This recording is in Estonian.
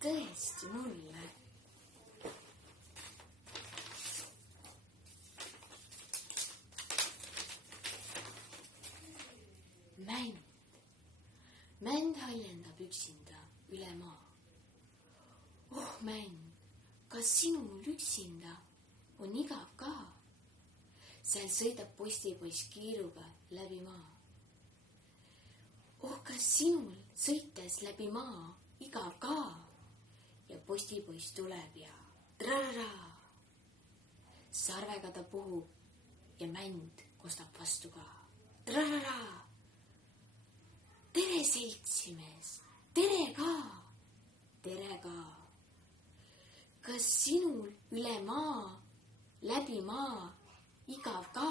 tõesti mulle. Mänd haljendab üksinda üle maa. Oh mänd, kas sinul üksinda on igav ka? Seal sõidab postipoiss kiiruga läbi maa. Oh, kas sinul sõites läbi maa igav ka? Ja postipoiss tuleb ja trarara. Sarvega ta puhub ja mänd kostab vastu ka. Trarara. Tere, seltsimees, tere ka, tere ka. Kas sinul üle maa, läbi maa igav ka?